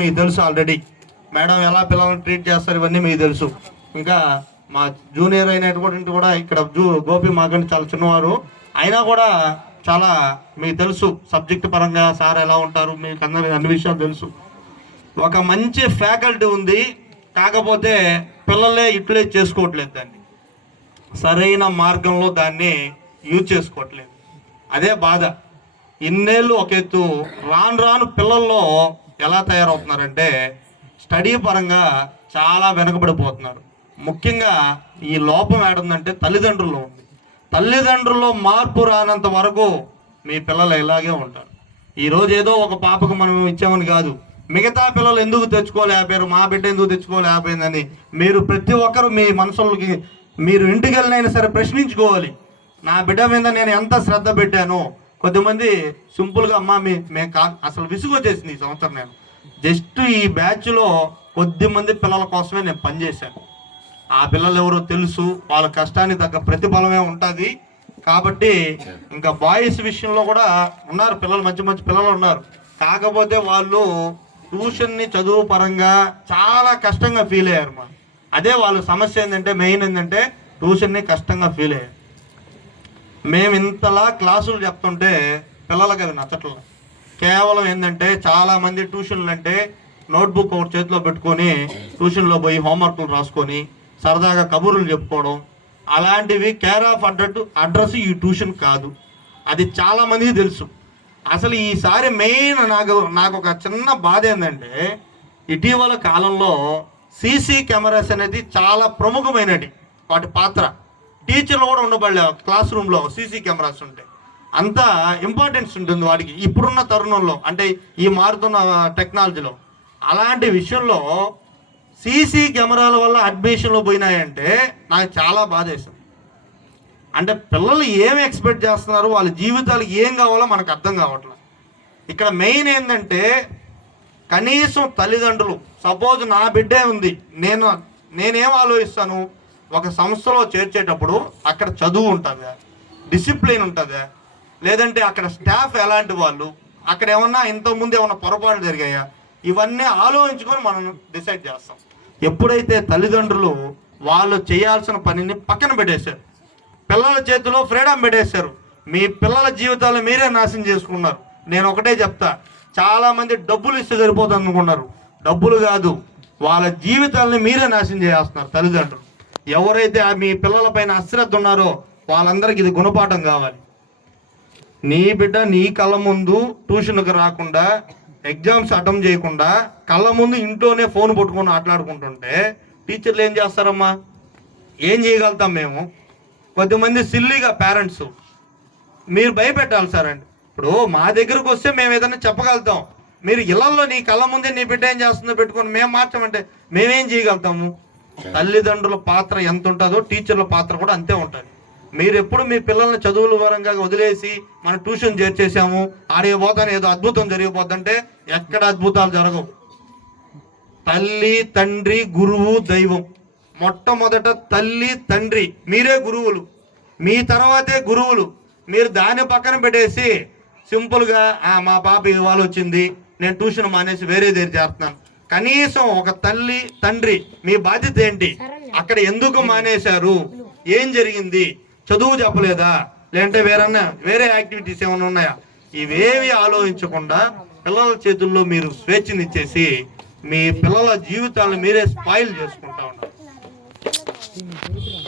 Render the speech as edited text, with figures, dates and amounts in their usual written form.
మీకు తెలుసు already. Madam ఎలా పిల్లల్ని ట్రీట్ చేస్తారు ఇవన్నీ మీకు తెలుసు. ఇంకా మా జూనియర్ అయినటువంటి కూడా ఇక్కడ గోపి మాకంటే చాలా చిన్నవారు, అయినా కూడా చాలా మీకు తెలుసు సబ్జెక్ట్ పరంగా సార్ ఎలా ఉంటారు, మీకు అందరికీ అన్ని విషయాలు తెలుసు. ఒక మంచి ఫ్యాకల్టీ ఉంది, కాకపోతే పిల్లలే యూటిలైజ్ చేసుకోవట్లేదు, దాన్ని సరైన మార్గంలో దాన్ని యూజ్ చేసుకోవట్లేదు. అదే బాధ. ఇన్నేళ్ళు ఒక ఎత్తు, రాను రాను పిల్లల్లో ఎలా తయారవుతున్నారంటే స్టడీ పరంగా చాలా వెనకబడిపోతున్నారు. ముఖ్యంగా ఈ లోపం ఏడుందంటే తల్లిదండ్రుల్లో ఉంది. తల్లిదండ్రుల్లో మార్పు రానంత వరకు మీ పిల్లలు ఇలాగే ఉంటారు. ఈరోజు ఏదో ఒక పాపకు మనం ఇచ్చామని కాదు, మిగతా పిల్లలు ఎందుకు తెచ్చుకోలేకపోయారు, మా బిడ్డ ఎందుకు తెచ్చుకోలేకపోయిందని మీరు ప్రతి ఒక్కరు మీ మనసులకి మీరు ఇంటికి వెళ్ళినైనా సరే ప్రశ్నించుకోవాలి. నా బిడ్డ మీద నేను ఎంత శ్రద్ధ పెట్టాను. కొద్దిమంది సింపుల్గా అమ్మ అసలు విసుగు వచ్చేసింది ఈ సంవత్సరం. నేను జస్ట్ ఈ బ్యాచ్లో కొద్దిమంది పిల్లల కోసమే నేను పనిచేశాను. ఆ పిల్లలు ఎవరో తెలుసు, వాళ్ళ కష్టానికి తగ్గ ప్రతిఫలమే ఉంటుంది. కాబట్టి ఇంకా బాయ్స్ విషయంలో కూడా ఉన్నారు పిల్లలు, మంచి మంచి పిల్లలు ఉన్నారు. కాకపోతే వాళ్ళు ట్యూషన్ని చదువు పరంగా చాలా కష్టంగా ఫీల్ అయ్యారు. అదే వాళ్ళ సమస్య ఏంటంటే, మెయిన్ ఏంటంటే ట్యూషన్ని కష్టంగా ఫీల్ అయ్యారు. మేము ఇంతలా క్లాసులు చెప్తుంటే పిల్లలకి అది నచ్చట్లేదు. కేవలం ఏంటంటే చాలామంది ట్యూషన్లు అంటే నోట్బుక్ ఒకటి చేతిలో పెట్టుకొని ట్యూషన్లో పోయి హోంవర్క్లు రాసుకొని సరదాగా కబుర్లు చెప్పుకోవడం, అలాంటివి కేర్ ఆఫ్ అడ్రస్ ఈ ట్యూషన్ కాదు. అది చాలామందికి తెలుసు. అసలు ఈసారి మెయిన్ నాకు ఒక చిన్న బాధ ఏంటంటే, ఇటీవల కాలంలో సీసీ కెమెరాస్ అనేది చాలా ప్రముఖమైనది. వాటి పాత్ర టీచర్లు కూడా ఉండబడలే. క్లాస్ రూమ్లో సీసీ కెమెరాస్ ఉంటాయి, అంత ఇంపార్టెన్స్ ఉంటుంది వాటికి ఇప్పుడున్న తరుణంలో, అంటే ఈ మారుతున్న టెక్నాలజీలో. అలాంటి విషయంలో సీసీ కెమెరాల వల్ల అడ్మిషన్లు పోయినాయంటే నాకు చాలా బాధ వేసింది. అంటే పిల్లలు ఏమి ఎక్స్పెక్ట్ చేస్తున్నారు, వాళ్ళ జీవితాలకు ఏం కావాలో మనకు అర్థం కావట్లేదు. ఇక్కడ మెయిన్ ఏంటంటే కనీసం తల్లిదండ్రులు, సపోజ్ నా బిడ్డే ఉంది, నేనేం ఆలోచిస్తాను, ఒక సంస్థలో చేర్చేటప్పుడు అక్కడ చదువు ఉంటుందా, డిసిప్లిన్ ఉంటుందా, లేదంటే అక్కడ స్టాఫ్ ఎలాంటి వాళ్ళు, అక్కడ ఏమన్నా ఇంతకుముందు ఏమన్నా పొరపాట్లు జరిగాయా, ఇవన్నీ ఆలోచించుకొని మనం డిసైడ్ చేస్తాం. ఎప్పుడైతే తల్లిదండ్రులు వాళ్ళు చేయాల్సిన పనిని పక్కన పెట్టేశారు, పిల్లల చేతిలో ఫ్రీడమ్ పెట్టేశారు, మీ పిల్లల జీవితాలు మీరే నాశనం చేసుకున్నారు. నేను ఒకటే చెప్తా, చాలామంది డబ్బులు ఇస్తే సరిపోతుంది అనుకున్నారు. డబ్బులు కాదు, వాళ్ళ జీవితాలని మీరే నాశనం చేస్తున్నారు తల్లిదండ్రులు. ఎవరైతే మీ పిల్లల పైన అశ్రద్ధ ఉన్నారో వాళ్ళందరికీ ఇది గుణపాఠం కావాలి. నీ బిడ్డ నీ కళ్ళ ముందు ట్యూషన్కి రాకుండా, ఎగ్జామ్స్ అటెంప్ట్ చేయకుండా, కళ్ళ ముందు ఇంట్లోనే ఫోన్ పట్టుకొని ఆటలాడుకుంటుంటే టీచర్లు ఏం చేస్తారమ్మా, ఏం చేయగలుగుతాం మేము? కొద్దిమంది సిల్లీగా పేరెంట్స్ మీరు భయపెట్టాలి సార్ అండి. ఇప్పుడు మా దగ్గరకు వస్తే మేము ఏదైనా చెప్పగలుగుతాం, మీరు ఇళ్లలో నీ కళ్ళ ముందే నీ బిడ్డ ఏం చేస్తుందో పెట్టుకొని మేము మార్చమంటే మేమేం చేయగలుగుతాము? తల్లిదండ్రుల పాత్ర ఎంత ఉంటుందో టీచర్ల పాత్ర కూడా అంతే ఉంటుంది. మీరు ఎప్పుడు మీ పిల్లల్ని చదువుల పరంగా వదిలేసి మన ట్యూషన్ చేర్చేసాము, ఆడిపోతాను ఏదో అద్భుతం జరిగిపోద్దంటే ఎక్కడ అద్భుతాలు జరగవు. తల్లి, తండ్రి, గురువు, దైవం. మొట్టమొదట తల్లి, తండ్రి మీరే గురువులు, మీ తర్వాతే గురువులు. మీరు దాన్ని పక్కన పెట్టేసి సింపుల్గా మా పాప ఇవాళ వచ్చింది, నేను ట్యూషన్ మానేసి వేరే దగ్గర చేస్తున్నాను. కనీసం ఒక తల్లి, తండ్రి మీ బాధ్యత ఏంటి, అక్కడ ఎందుకు మానేశారు, ఏం జరిగింది, చదువు చెప్పలేదా, లేదంటే వేరే యాక్టివిటీస్ ఏమైనా ఉన్నాయా, ఇవేవి ఆలోచించకుండా పిల్లల చేతుల్లో మీరు స్వేచ్ఛనిచ్చేసి మీ పిల్లల జీవితాలను మీరే స్పాయిల్ చేసుకుంటా ఉన్నారు.